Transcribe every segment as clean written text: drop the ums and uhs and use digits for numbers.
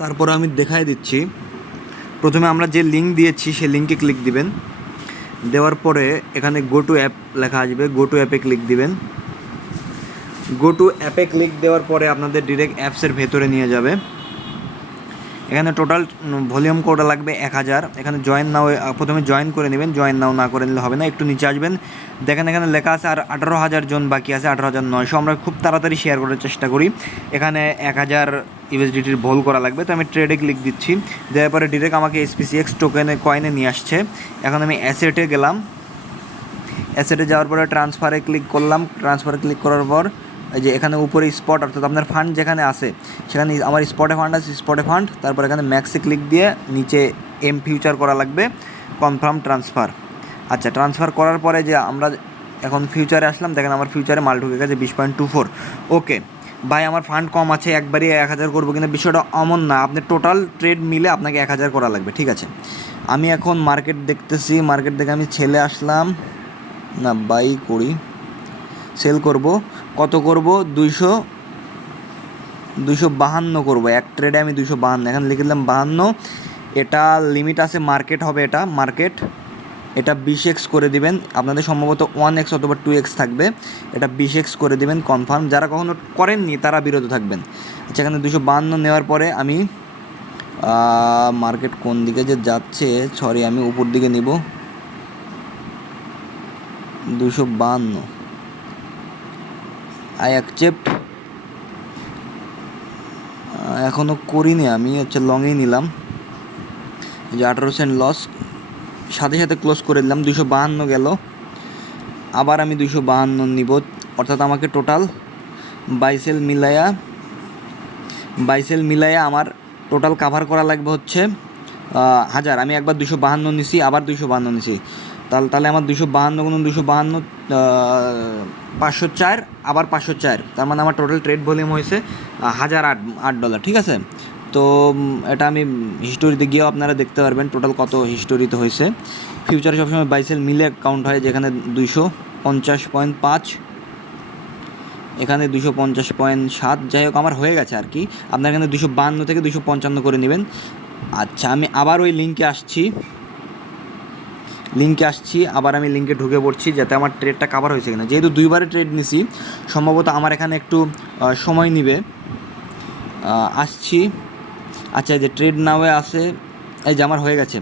তারপরে আমি দেখাই দিচ্ছি। প্রথমে আমরা যে লিঙ্ক দিয়েছি সেই লিঙ্কে ক্লিক দিবেন। দেওয়ার পরে এখানে গো টু অ্যাপ লেখা আসবে, গো টু অ্যাপে ক্লিক দিবেন। গো টু অ্যাপে ক্লিক দেওয়ার পরে আপনাদের ডিরেক্ট অ্যাপসের ভেতরে নিয়ে যাবে। এখানে টোটাল ভলিউম কোডা লাগবে 1000। এখানে জয়েন নাও, প্রথমে জয়েন করে নেবেন, জয়েন নাও না করে নিলে হবে না। একটু নিচে আসবেন, দেখেন এখানে লেখা আছে আর 18,000 জন বাকি আছে, 18,900। আমরা খুব তাড়াতাড়ি শেয়ার করার চেষ্টা করি। এখানে 1000 ইউএসডিটির ভোল করা লাগবে, তো আমি ট্রেডে ক্লিক দিচ্ছি। দেওয়ার পরে ডিরেক্ট আমাকে SPCX কয়েনে নিয়ে আসছে। এখন আমি অ্যাসেটে গেলাম। অ্যাসেটে যাওয়ার পরে ট্রান্সফারে ক্লিক করলাম। ট্রান্সফারে ক্লিক করার পর এই যে এখানে উপরে স্পট, অর্থাৎ আপনার ফান্ড যেখানে আছে সেখানে আমার স্পটে ফান্ড আছে, স্পটে ফান্ড। তারপর এখানে ম্যাক্সে ক্লিক দিয়ে নিচে ফিউচার করা লাগবে, কনফার্ম ট্রান্সফার। আচ্ছা, ট্রান্সফার করার পরে যে আমরা এখন ফিউচারে আসলাম, দেখেন আমার ফিউচারে মাল ঢুকে গেছে 20.24। ওকে ভাই, আমার ফান্ড কম আছে, একবারই 1000 করবো, কিন্তু বিষয়টা অমন না। আপনি টোটাল ট্রেড মিলে আপনাকে 1000 করা লাগবে, ঠিক আছে। আমি এখন মার্কেট দেখতেছি, মার্কেট দেখে আমি ছেলে আসলাম না, বাই করি, সেল করব। কত করব? 252 করব। এক ট্রেডে আমি 252, এখানে লিখে দিলাম 52। এটা লিমিট আছে, মার্কেট হবে, এটা মার্কেট। এটা 20x করে দিবেন। আপনাদের সম্ভবত 1x অথবা 2x থাকবে, এটা 20x করে দিবেন, কনফার্ম। যারা কখনো করেননি তারা বিরত থাকবেন। আচ্ছা, এখানে 252 নেওয়ার পরে আমি মার্কেট কোন দিকে যে যাচ্ছে, সরি আমি উপর দিকে নিব। 252 আই অ্যাকসেপ্ট। এখনও করিনি আমি, হচ্ছে লংয়েই নিলাম। যে 18 সেন্ট লস, সাথে সাথে ক্লোজ করে দিলাম। 252 গেল, আবার আমি 252 নিব। অর্থাৎ আমাকে টোটাল বাইসেল মিলায়া আমার টোটাল কাভার করা লাগবে হচ্ছে 1000। আমি একবার 252 নিছি, আবার 252 নিছি, তাহলে আমার 252 গুণ 252 504, আবার 504। তার মানে আমার টোটাল ট্রেড ভলিউম হয়েছে $1008। ঠিক আছে, তো এটা আমি হিস্টোরিতে গিয়েও আপনারা দেখতে পারবেন টোটাল কত হিস্টোরিতে হয়েছে। ফিউচারে সবসময় বাইসেল মিলে কাউন্ট হয়, যেখানে 250.5, এখানে 250.7। যাই হোক, আমার হয়ে গেছে আর কি। আপনার এখানে 252 থেকে 255 করে নেবেন। আচ্ছা, আমি আবার ওই লিঙ্কে আসছি, আবার আমি লিঙ্কে ঢুকে পড়ছি যাতে আমার ট্রেডটা কাভার হয়েছে কিনা। যেহেতু দুইবারে ট্রেড নিছি, সম্ভবত আমার এখানে একটু সময় নেবে। আসছি। আচ্ছা, এই যে ট্রেড নাওয়ে আছে, এই যে আমার হয়ে গেছে।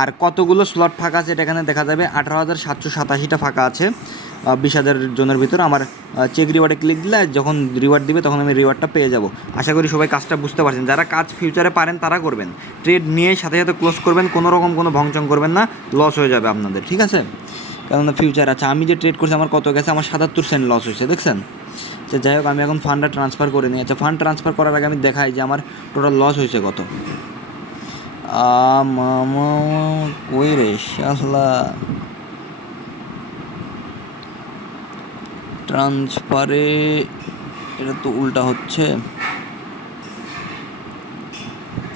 আর কতগুলো স্লট ফাঁকা আছে এটা এখানে দেখা যাবে। 18,787টা ফাঁকা আছে 20,000 জনের ভিতরে। আমার চেক রিওয়ার্ডে ক্লিক দিলে যখন রিওয়ার্ড দিবে তখন আমি রিওয়ার্ডটা পেয়ে যাব। আশা করি সবাই কাজটা বুঝতে পারছেন। যারা কাজ ফিউচারে পারেন তারা করবেন, ট্রেড নিয়ে সাথে সাথে ক্লোজ করবেন, কোনো রকম কোনো ভংচং করবেন না, লস হয়ে যাবে আপনাদের, ঠিক আছে। কারণ ফিউচার, আচ্ছা আমি যে ট্রেড করছি আমার কত গেছে, আমার 77 সেন্ট লস হয়েছে, দেখছেন। আচ্ছা যাই হোক, আমি এখন ফান্ডটা ট্রান্সফার করে নিই। আচ্ছা, ফান্ড ট্রান্সফার করার আগে আমি দেখাই যে আমার টোটাল লস হয়েছে কত। মামা কই রে শালা, ট্রান্সফারে এটা তো উল্টা হচ্ছে।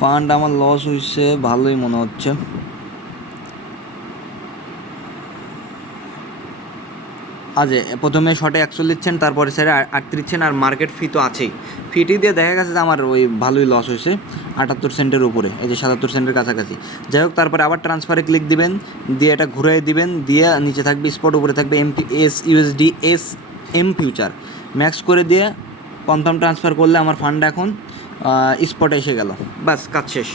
ফান্ড আমার লস হয়েছে, ভালোই মনে হচ্ছে। আজে প্রথমে শর্টে 140 দিচ্ছেন, তারপরে স্যারে 38 দিচ্ছেন, আর মার্কেট ফি তো আছেই। ফিটি দিয়ে দেখা গেছে যে আমার ওই ভালোই লস হয়েছে, 78 সেন্টের উপরে, এই যে 77 সেন্টের কাছাকাছি। যাই হোক, তারপরে আবার ট্রান্সফারে ক্লিক দিবেন, দিয়ে এটা ঘুরাই দিবেন, দিয়ে নিচে থাকবে স্পট, উপরে থাকবে USD ফিউচার। ম্যাক্স করে দিয়ে কনফার্ম ট্রান্সফার করলে আমার ফান্ড এখন স্পটে এসে গেল। বাস, কাজ শেষ।